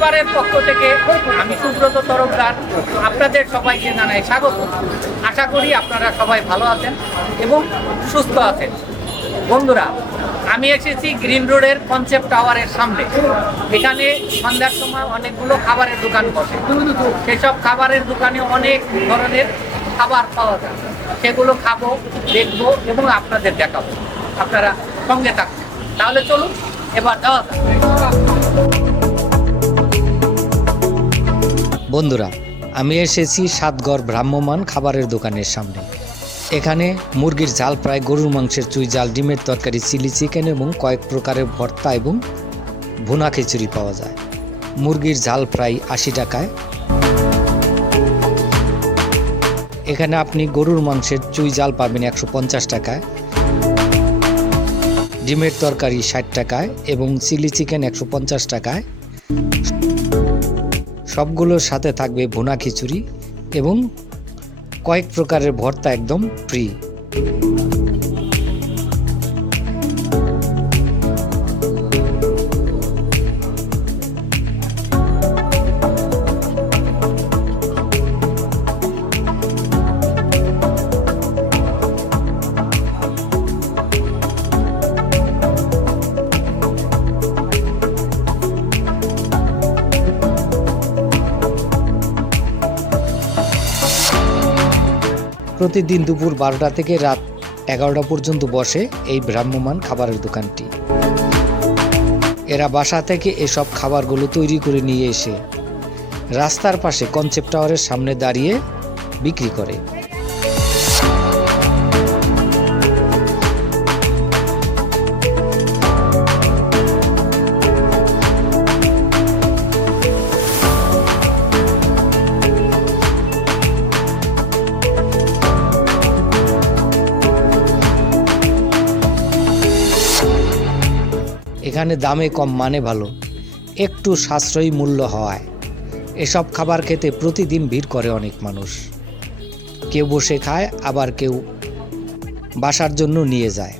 পরিবারের পক্ষ থেকে আমি সুব্রত তরফদার আপনাদের সবাইকে জানাই স্বাগত। আশা করি আপনারা সবাই ভালো আছেন এবং সুস্থ আছেন। বন্ধুরা, আমি এসেছি গ্রিন রোডের কনসেপ্ট টাওয়ারের সামনে। এখানে সন্ধ্যার সময় অনেকগুলো খাবারের দোকান বসে। সেসব খাবারের দোকানে অনেক ধরনের খাবার পাওয়া যায়। সেগুলো খাবো, দেখবো এবং আপনাদের দেখাবো। আপনারা সঙ্গে থাকবেন। তাহলে চলুন এবার যাওয়া যাক। বন্ধুরা, আমি এসেছি সাতগড় ভ্রাম্যমান খাবারের দোকানের সামনে। এখানে মুরগির ঝাল ফ্রাই, গরুর মাংসের চুই ঝাল, ডিমের তরকারি, চিলি চিকেন এবং কয়েক প্রকারের ভর্তা এবং ভুনা খিচুড়ি পাওয়া যায়। মুরগির ঝাল ফ্রাই 80 টাকায়। এখানে আপনি গরুর মাংসের চুই ঝাল পাবেন 150 টাকায়, ডিমের তরকারি 60 টাকায় এবং চিলি চিকেন 150 টাকায়। সবগুলোর সাথে থাকবে ভুনা খিচুড়ি এবং কয়েক প্রকারের ভর্তা একদম ফ্রি। প্রতিদিন দুপুর 12টা থেকে রাত 11টা পর্যন্ত বসে এই ভ্রাম্যমান খাবারের দোকানটি। এরা বাসা থেকে এসব খাবারগুলো তৈরি করে নিয়ে এসে রাস্তার পাশে কনসেপ্ট টাওয়ারের সামনে দাঁড়িয়ে বিক্রি করে। এখানে দামে কম, মানে ভালো, একটু সাশ্রয়ী মূল্য হওয়ায় এসব খাবার খেতে প্রতিদিন ভিড় করে অনেক মানুষ। কেউ বসে খায়, আবার কেউ বাসার জন্য নিয়ে যায়।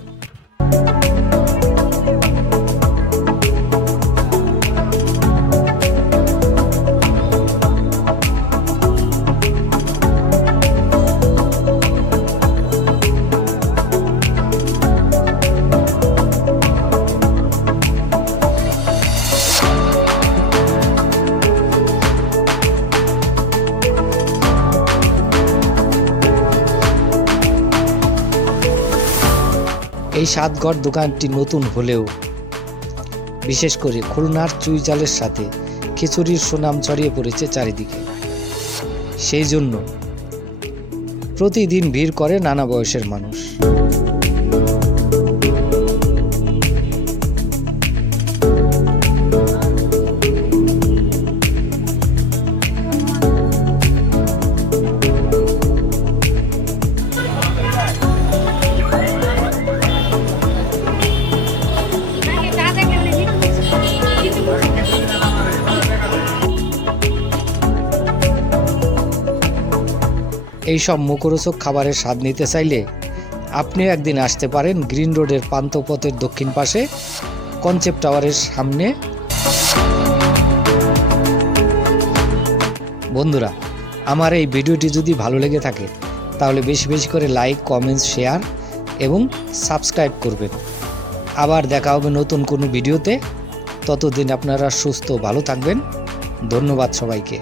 এই সাতগড় দোকানটি নতুন হলেও বিশেষ করে খুলনার চুই ঝালের সাথে খিচুড়ির সুনাম ছড়িয়ে পড়েছে চারিদিকে। সেই জন্য প্রতিদিন ভিড় করে নানা বয়সের মানুষ। এইসব মুখরোচক খাবারের স্বাদ নিতে চাইলে আপনিও একদিন আসতে পারেন গ্রিন রোডের পান্থপথের দক্ষিণ পাশে কনসেপ্ট টাওয়ারের সামনে। বন্ধুরা, আমার এই ভিডিওটি যদি ভালো লেগে থাকে তাহলে বেশি বেশি করে লাইক, কমেন্টস, শেয়ার এবং সাবস্ক্রাইব করবেন। আবার দেখা হবে নতুন কোনো ভিডিওতে। ততদিন আপনারা সুস্থ ভালো থাকবেন। ধন্যবাদ সবাইকে।